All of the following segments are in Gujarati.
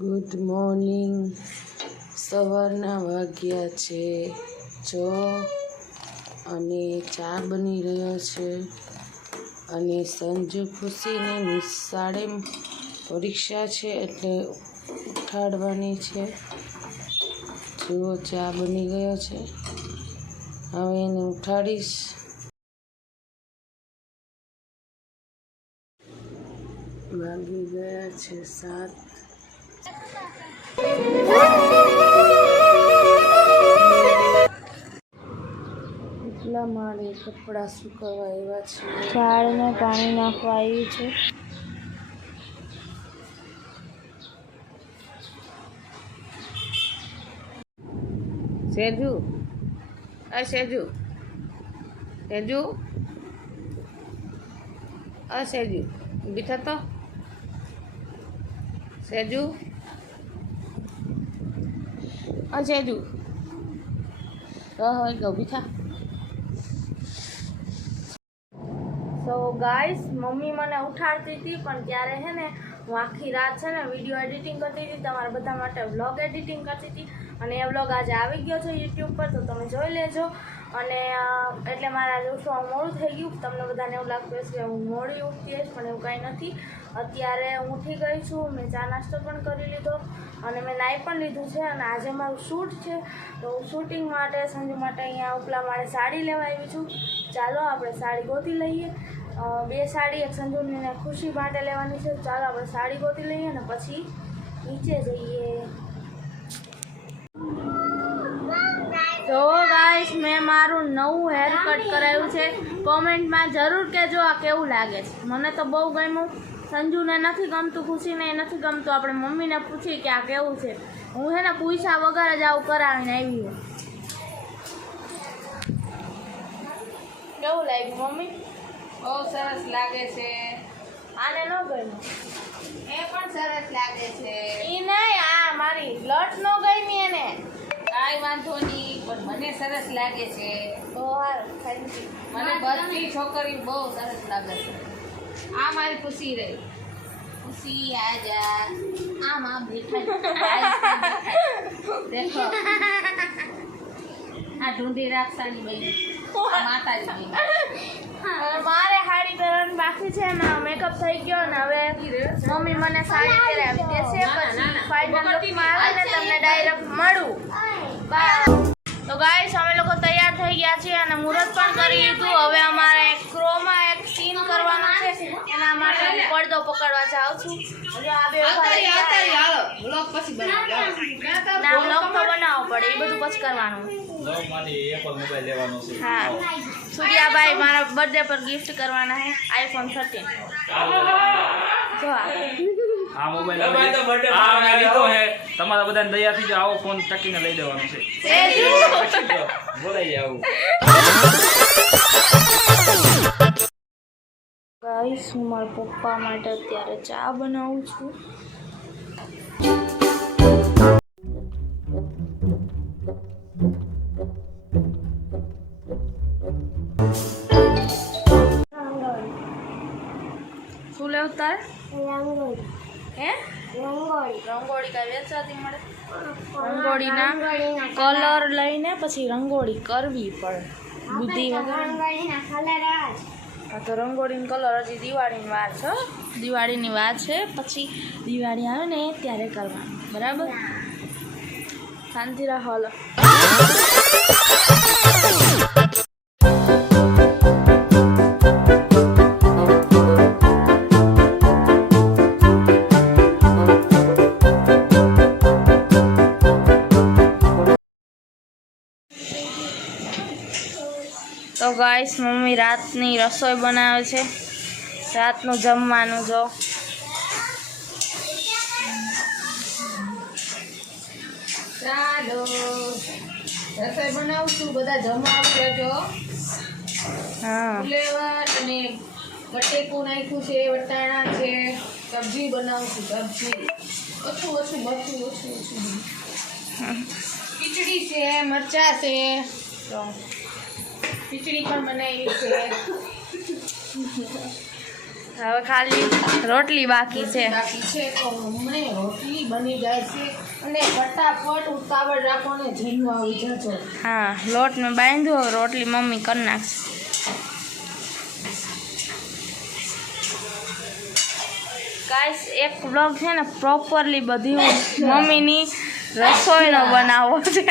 Good morning. સવારના વાગ્યા છે 6 અને ચા બની રહ્યો છે અને સંજુ ખુશીને નિશાળે પરીક્ષા છે એટલે ઉઠાડવાની છે. જુઓ ચા બની ગયો છે, હવે એને ઉઠાડીશ. વાગી ગયા છે 7. એટલા માળે કપડાં સુકવવા આવ્યા છે. ઝાડને પાણી નાખવા આવ્યું છે. સેજુ, સેજુ, સેજુ, સેજુ, બીઠા તો સેજુ, સેજુ, ગૌ બીઠા. સો ગાઈસ, મમ્મી મને ઉઠાડતી હતી પણ ત્યારે હે ને હું આખી રાત છે ને વિડીયો એડિટિંગ કરતી હતી, તમારા બધા માટે વ્લોગ એડિટિંગ કરતી હતી અને એ વ્લોગ આજે આવી ગયો છે યુટ્યુબ પર, તો તમે જોઈ લેજો. અને એટલે મારા ઉઠવામાં મોડું થઈ ગયું. તમને બધાને એવું લાગતું હશે કે હું મોડી ઉઠતી હશે, પણ એવું કાંઈ નથી. અત્યારે હું ઉઠી ગઈ છું, મેં ચા નાસ્તો પણ કરી લીધો અને મેં નાઈ પણ લીધું છે. અને આજે મારું શૂટ છે, તો હું શૂટિંગ માટે સંજુ માટે અહીંયા ઉપલા માળે સાડી લેવા આવી છું. ચાલો આપણે સાડી ગોતી લઈએ. 2 સાડી, એક સંજુને ખુશી માટે લેવાની છે. ચાલો આપણે સાડી ગોતી લઈએ ને પછી નીચે જઈએ. તો ગાઈસ, મેં મારું નવું હેર કટ કરાવ્યું છે. કોમેન્ટમાં જરૂર કહેજો આ કેવું લાગે છે. મને તો બહુ ગમ્યું. સંજુને નથી ગમતું, ખુશીને નથી ગમતું. આપણે મમ્મીને પૂછીએ કે આ કેવું છે. હું છે ને પૂછ્યા વગર જ આવું કરાવીને આવી. કેવું લાગ્યું મમ્મી? બહુ સરસ લાગે છે. આને ન ગમ્યું? એ પણ સરસ લાગે છે. એ નહીં, આ મારી લટ ન ગમી એને. કાંઈ વાંધો નહીં, પણ મને સરસ લાગે છે. તો હાલ, થેન્ક યુ. મને બધી છોકરી બહુ સરસ લાગે છે. આ મારી ખુશી રહી. ખુશી આજા. આમાં બેઠા દેખો, આ ઢૂંઢી રાખસાની બહેન, આ માતાજી બહેન. મારે સાડી પહેરવાની બાકી છે ને મેકઅપ થઈ ગયો ને હવે મમ્મી મને સાડી પહેરાવી દેશે. પછી ફાઇનલ લુકમાં આવે ને તમને ડાયરેક્ટ મળું. તો ગાઈસ, અમે લોકો તૈયાર થઈ ગયા છીએ અને મુહૂર્ત પણ કરી લીધું. હવે અમારે ક્રોમાં એક સીન કરવાનો છે, એના માટે હું પડદો પકડવા જાઉં છું. જો આ બે હાલો બ્લોગ પછી બનાવો. ના, બ્લોગ તો બનાવવો પડે, એ બધું પછી કરવાનું. હા, સૂર્યાભાઈ મારા બર્થડે પર ગિફ્ટ કરવાના છે iPhone 13. જો આ મોબાઈલ આ મેં લીધો છે. તમારા બધાને તૈયાર થઈ જાવ, આવો ફોન ટકીને લઈ દેવાનો છે. બોલાઈ આવું. ગાઈસ, હું મારા પપ્પા માટે અત્યારે ચા બનાવું છું. શું લેવું તારે? રંગોળી. હે? રંગોળી કાંઈ વેચાતી મળે? રંગોળીના કલર લઈને પછી રંગોળી કરવી પડે, બુદ્ધિ વગર. હા, તો રંગોળીનો કલર હજી દિવાળીની વાર છે. દિવાળીની વાર છે, પછી દિવાળી આવે ને ત્યારે કરવાનું, બરાબર? શાંતિ રાખો. હાલો. તો ગાઈસ, મમ્મી રાતની રસોઈ બનાવે છે, રાતનું જમવાનું. જો ચાલો રસોઈ બનાવું છું, બધા જમવા આવજો. હા, ફુલેવર અને બટેકું નાખ્યું છે, વટાણા છે, સબ્જી બનાવું છું. સબ્જી ઓછું ખીચડી છે, મરચાં છે, ખીચડી પણ બનાવી છે. હવે ખાલી રોટલી બાકી છે. બાકી છે તો હમણે રોટલી બની જાય છે અને ફટાફટ ઉતાવળ રાખો ને જમવા આવી જજો. હા, લોટ મેં બાંધ્યો, હવે રોટલી મમ્મી કરી નાખશે. ગાઈસ, એક વ્લોગ છે ને પ્રોપરલી બધી મમ્મીની રસોઈનો બનાવવો છે.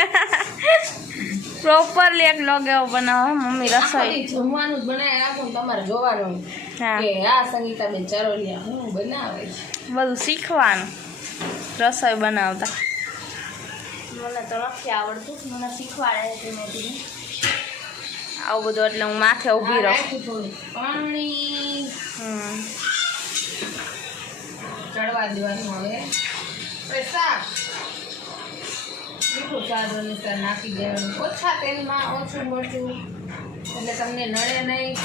પ્રોપરલી એક વ્લોગ એવો બનાવો મમ્મી રસોઈ. આખો દી જમવાનું જ બનાવી રાખો ને તમારે જોવાનું હા, કે આ સંગીતાબેન ચરોલિયા હું બનાવે છે. બધું શીખવાનું રસોઈ બનાવતા. મને તો નથી આવડતું, મને શીખવાડે છે ધીમે ધીમે આવું બધું, એટલે હું માથે ઊભી રહું. નાખું થોડું પાણી ચડવા દેવાનું. હવે શાક મીઠું સ્વાદ અનુસાર નાખી દેવાનું, ઓછા તેલમાં ઓછું મરચું, એટલે તમને નડે નહીં.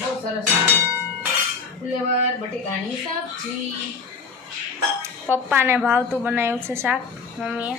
બહુ સરસ ફુલેવર બટેકાની સબ્જી. પપ્પાને ભાવતું બનાવ્યું છે શાક મમ્મીએ.